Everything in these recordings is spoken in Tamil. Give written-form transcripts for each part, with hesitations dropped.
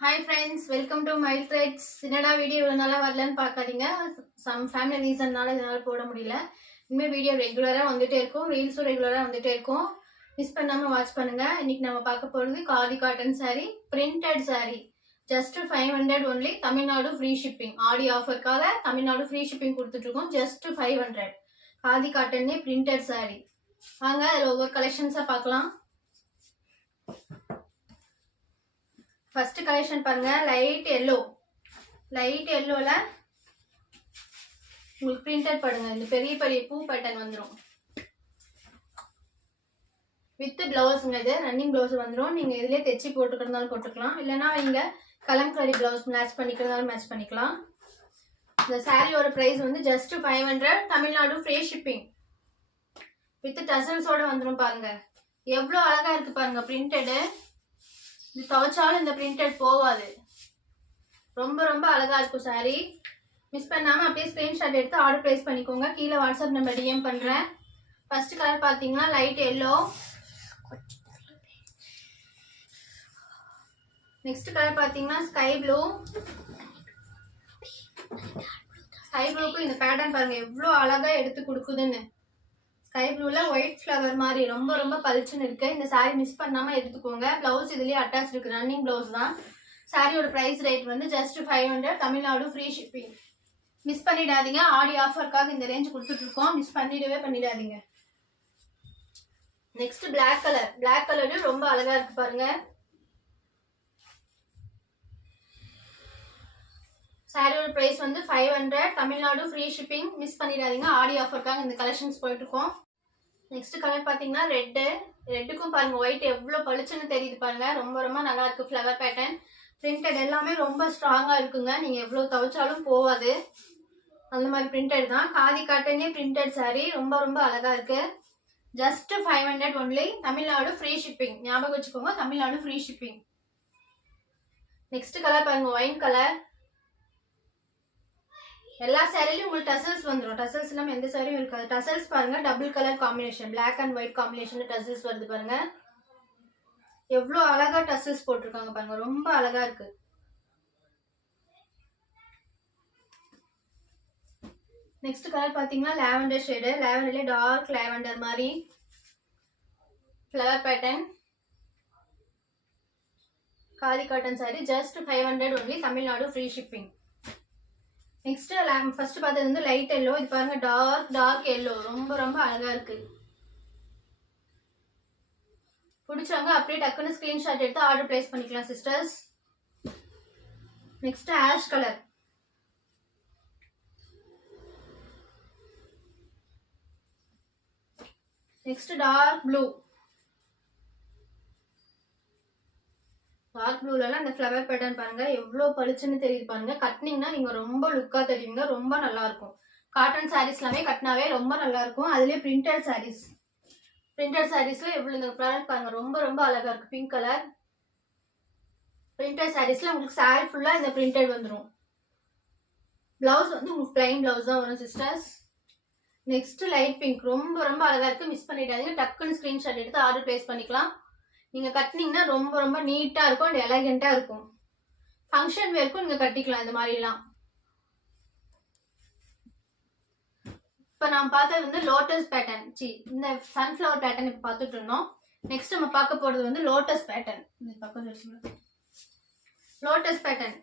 Hi friends, welcome to my threads. என்னடா வீடியோ இவ்வளவு நாளா வரலன்னு பார்க்காதீங்க. சம் ஃபேமிலி ரீசன்னால இதனால போட முடியல. இனிமே வீடியோ ரெகுலரா வந்துட்டே இருக்கும், ரீல்ஸும் ரெகுலரா வந்துட்டே இருக்கும். மிஸ் பண்ணாம வாட்ச் பண்ணுங்க. இன்னைக்கு நம்ம பார்க்க போறது Khadi cotton saree, printed saree. Just 500 only. Tamil Nadu free shipping. Aadi ஆஃபர்க்காக தமிழ்நாடு ஃப்ரீ ஷிப்பிங் கொடுத்துட்டு இருக்கோம். ஜஸ்ட் 500. காதி காட்டன்லே printed saree. வாங்க அதில் ஒவ்வொரு கலெக்ஷன்ஸா பார்க்கலாம். ஃபர்ஸ்ட் கலெக்ஷன் பாருங்க, லைட் எல்லோ. லைட் எல்லோல உங்களுக்கு பிரிண்டட் பாருங்க, இந்த பெரிய பெரிய பூ பேட்டர்ன் வந்துடும். வித் பிளவுஸ்ங்க, இது ரன்னிங் பிளவுஸ் வந்துடும். நீங்க இதுலயே தைச்சி போட்டுக்கிறதாலும் போட்டுக்கலாம், இல்லைன்னா இங்க கலம்காரி பிளவுஸ் மேட்ச் பண்ணிக்கிறதாலும் மேட்ச் பண்ணிக்கலாம். இந்த சாரியோட பிரைஸ் வந்து just 500. Tamil Nadu free shipping with டசல்ஸோட வந்துடும். பாருங்க எவ்வளோ அழகா இருக்கு பாருங்க பிரிண்டடு. இது துவைச்சாலும் இந்த பிரிண்டட் போகாது. ரொம்ப ரொம்ப அழகா இருக்கும் சாரி. மிஸ் பண்ணாம அப்படியே ஸ்கிரீன்ஷாட் எடுத்து ஆர்டர் பிளேஸ் பண்ணிக்கோங்க. கீழே வாட்ஸ்அப் நம்பர் டிஎம் பண்றேன். ஃபர்ஸ்ட் கலர் பாத்தீங்கன்னா லைட் எல்லோ. நெக்ஸ்ட் கலர் பாத்தீங்கன்னா ஸ்கை ப்ளூ. ஸ்கை ப்ளூக்கு இந்த பேட்டர்ன் பாருங்க எவ்வளோ அழகா எடுத்து கொடுக்குதுன்னு. ஸ்கை ப்ளூல ஒயிட் ஃப்ளவர் மாதிரி ரொம்ப ரொம்ப பளிச்சுன்னு இருக்கு. இந்த சாரி மிஸ் பண்ணாம எடுத்துக்கோங்க. பிளவுஸ் இதுலயே அட்டாச் இருக்கு, ரன்னிங் பிளவுஸ் தான். சாரியோட பிரைஸ் ரேட் வந்து just 500. Tamil Nadu free shipping. Miss பண்ணிடாதீங்க. ஆடி ஆஃபர்க்காக இந்த ரேஞ்ச் கொடுத்துட்டு இருக்கோம். மிஸ் பண்ணிடாதீங்க. Next black colour. பிளாக் கலரும் ரொம்ப அழகா இருக்கு பாருங்க. சாரியோட பிரைஸ் வந்து 500. Tamil Nadu free shipping. மிஸ் பண்ணிடாதீங்க. ஆடி ஆஃபர்க்காக இந்த கலெக்ஷன்ஸ் போயிட்டு இருக்கோம். நெக்ஸ்ட் கலர் பாத்தீங்கன்னா ரெட்டு. ரெட்டுக்கும் பாருங்க ஒயிட் எவ்வளவு பளிச்சுன்னு தெரியுது பாருங்க. ரொம்ப ரொம்ப நல்லா இருக்கு. ஃபிளவர் பேட்டர்ன் பிரிண்டட் எல்லாமே ரொம்ப ஸ்ட்ராங்கா இருக்குங்க. நீங்க எவ்வளவு துவைச்சாலும் போவாது, அந்த மாதிரி பிரிண்டட் தான். காதி காட்டனே பிரிண்டட் சாரி ரொம்ப ரொம்ப அழகா இருக்கு. Just 500 only. Tamil Nadu free shipping. ஞாபகம் வச்சுக்கோங்க, Tamil Nadu free shipping. Next colour பாருங்க ஒயின் கலர். எல்லா சாரிலையும் உங்களுக்கு டசல்ஸ் வந்துடும். டசல்ஸ் இல்லாம எந்த சாரியும் இருக்காது. டசல்ஸ் பாருங்க double colour combination, black and white combination tassels வருது பாருங்க. எவ்வளோ அழகா டசல்ஸ் போட்டிருக்காங்க பாருங்க, ரொம்ப அழகா இருக்கு. நெக்ஸ்ட் கலர் பாத்தீங்கன்னா லாவெண்டர் ஷேடு. லாவெண்டர்ல டார்க் லாவெண்டர் மாதிரி flower pattern. Khadi cotton sorry just 500 only. Tamil Nadu free shipping. Next first பார்த்தது வந்து லைட் எல்லோ. இது பாருங்க டார்க் எல்லோ, ரொம்ப ரொம்ப அழகா இருக்கு. பிடிச்சவங்க அப்படியே டக்குன்னு ஸ்கிரீன்ஷாட் எடுத்து ஆர்டர் பிளேஸ் பண்ணிக்கலாம் sisters. Next ash colour. Next dark blue. Dark ப்ளூல அந்த ஃப்ளவர் பேட்டர்ன் பாருங்க எவ்வளவு பளிச்சுன்னு தெரியுது பாருங்க. கட்டினீங்கன்னா நீங்க ரொம்ப லுக்கா தெரியுங்க, ரொம்ப நல்லா இருக்கும். காட்டன் சாரீஸ் எல்லாமே கட்டினாவே ரொம்ப நல்லா இருக்கும். அதுலயே பிரிண்டட் சாரீஸ். பிரிண்டட் சாரீஸ்ல எவ்வளவு இந்த ப்ராடக்ட் பாருங்க ரொம்ப ரொம்ப அழகா இருக்கு. பிங்க் கலர் பிரிண்டட் சாரீஸ்ல உங்களுக்கு சாரி ஃபுல்லா இந்த பிரிண்டட் வந்துடும். பிளவுஸ் வந்து உங்களுக்கு பிளைன் பிளவுஸ் தான் வரும் சிஸ்டர்ஸ். நெக்ஸ்ட் லைட் பிங்க், ரொம்ப ரொம்ப அழகா இருக்கு. மிஸ் பண்ணிடாதீங்க. டக்குன்னு ஸ்கிரீன்ஷாட் எடுத்து ஆர்டர் பிளேஸ் பண்ணிக்கலாம். நீங்க கட்டினீங்கன்னா ரொம்ப ரொம்ப நீட்டா இருக்கும் அண்ட் எலகெண்டா இருக்கும். ஃபங்க்ஷன் வேர்க்கும் நீங்க கட்டிக்கலாம் இந்த மாதிரி எல்லாம். இப்ப நான் பார்த்தது வந்து லோட்டஸ் பேட்டர்ன். இந்த சன்ஃபிளவர் பேட்டர்ன் இப்ப பார்த்துட்டு இருந்தோம். நெக்ஸ்ட் நம்ம பார்க்க போறது வந்து லோட்டஸ் பேட்டர்ன். இந்த பக்கம் லோட்டஸ் பேட்டர்ன்.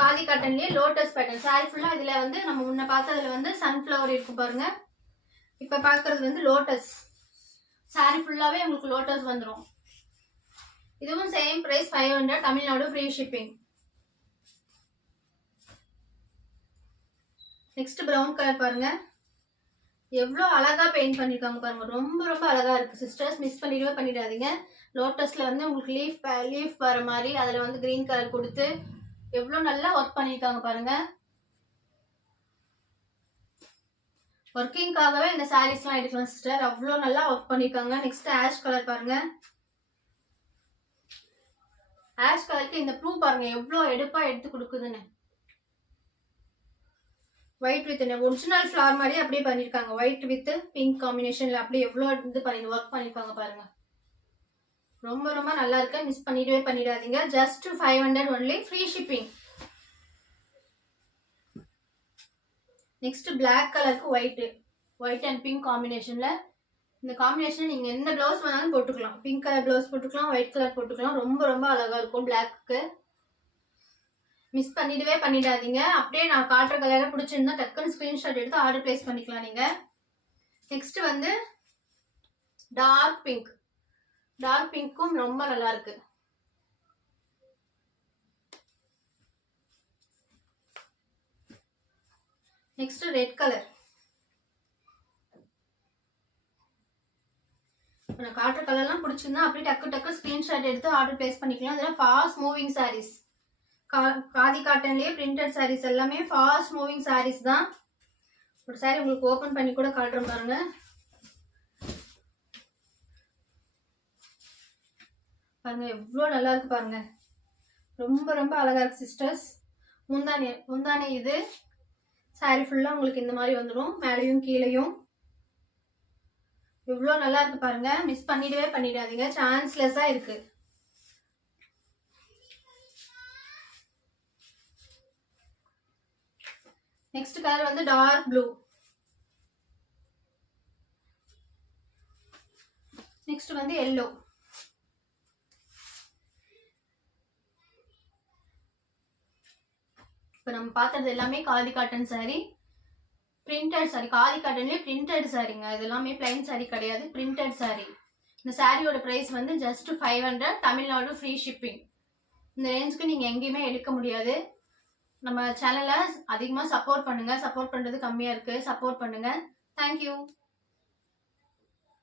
காதி காட்டன்லயே லோட்டஸ் பேட்டர்ன். சாரி ஃபுல்லா இதுல வந்து நம்ம முன்ன பார்த்ததுல வந்து சன்ஃபிளவர் இருக்கும் பாருங்க. இப்ப பாக்குறது வந்து லோட்டஸ். சாரி ஃபுல்லாவே உங்களுக்கு லோட்டஸ் வந்துடும். இதுவும் same price 500. Tamil Nadu free shipping. Next brown colour பாருங்க எவ்வளோ அழகா பெயிண்ட் பண்ணிருக்காங்க பாருங்க. ரொம்ப ரொம்ப அழகா இருக்கு சிஸ்டர்ஸ். மிஸ் பண்ணிடாதீங்க. லோட்டஸ்ல வந்து உங்களுக்கு லீஃப் வர மாதிரி அதுல வந்து கிரீன் கலர் கொடுத்து எவ்வளோ நல்லா ஒர்க் பண்ணிருக்காங்க பாருங்க. ஒர்க்கிங்காகவே இந்த சாரீஸ் எல்லாம் எடுக்கலாம் சிஸ்டர், அவ்வளோ நல்லா ஒர்க் பண்ணிருக்காங்க. நெக்ஸ்ட் ஆஷ் கலர் பாருங்க. ஆஷ் கலருக்கு இந்த ப்ளூ பாருங்க எவ்வளோ எடுப்பா எடுத்து கொடுக்குதுன்னு. ஒயிட் வித் ஒரிஜினல் ஃபிளவர் மாதிரி அப்படியே பண்ணிருக்காங்க. ஒயிட் வித் பிங்க் காம்பினேஷன்ல அப்படியே எவ்வளோ இது பண்ணி ஒர்க் பண்ணிருக்காங்க பாருங்க. ரொம்ப ரொம்ப நல்லா இருக்கு, மிஸ் பண்ணிடவே பண்ணிடாதீங்க. Just 500 only, free shipping. Next black கலருக்கு ஒயிட் அண்ட் பிங்க் காம்பினேஷன்ல. இந்த காம்பினேஷன் நீங்க எந்த பிளவுஸ் வேணாலும் போட்டுக்கலாம். பிங்க் கலர் பிளவுஸ் போட்டுக்கலாம், ஒயிட் கலர் போட்டுக்கலாம். ரொம்ப ரொம்ப அழகா இருக்கும் பிளாக்கு. மிஸ் பண்ணிடவே பண்ணிடாதீங்க. அப்படியே நான் காட்டுற கலரை பிடிச்சிருந்தா டக்குன்னு ஸ்கிரீன்ஷாட் எடுத்து ஆர்டர் பிளேஸ் பண்ணிக்கலாம் நீங்க. நெக்ஸ்ட் வந்து டார்க் பிங்க்கும் ரொம்ப நல்லா இருக்கு. Next red colour. நான் காட்டுற கலர்லாம் பிடிச்சிருந்தா அப்படியே டக்கு ஸ்கிரீன்ஷாட் எடுத்து ஆர்டர் பிளேஸ் பண்ணிக்கலாம். இதெல்லாம் ஃபாஸ்ட் மூவிங் சாரீஸ். காதி காட்டன்லயே பிரிண்டட் சாரீஸ் எல்லாமே ஃபாஸ்ட் மூவிங் சாரீஸ் தான். ஒரு சாரி உங்களுக்கு ஓபன் பண்ணி கூட காட்டுறேன் பாருங்க. பாருங்க எவ்வளோ நல்லா இருக்கு பாருங்க. ரொம்ப ரொம்ப அழகா இருக்கு சிஸ்டர்ஸ். முந்தானே இது சாரி ஃபுல்லா உங்களுக்கு இந்த மாதிரி வந்துடும், மேலையும் கீழையும். இவ்வளோ நல்லா இருக்கு பாருங்க, மிஸ் பண்ணிடவே பண்ணிடாதீங்க, சான்ஸ்லெஸ்ஸா இருக்கு. நெக்ஸ்ட் கலர் வந்து டார்க் ப்ளூ. நெக்ஸ்ட் வந்து எல்லோ. இப்போ நம்ம பார்த்தது எல்லாமே காதி காட்டன் சாரி, பிரிண்டட் சாரி. காதி காட்டன்லேயே பிரிண்டட் சாரிங்க. இது எல்லாமே பிளைன் சாரி கிடையாது, பிரிண்டட் சாரி. இந்த சாரியோட ப்ரைஸ் வந்து ஜஸ்ட் 500, தமிழ்நாடு ஃப்ரீ ஷிப்பிங். இந்த ரேஞ்சுக்கு நீங்கள் எங்கேயுமே எடுக்க முடியாது. நம்ம சேனலை அதிகமாக சப்போர்ட் பண்ணுங்க. சப்போர்ட் பண்ணுறது கம்மியாக இருக்குது, சப்போர்ட் பண்ணுங்க. தேங்க்யூ.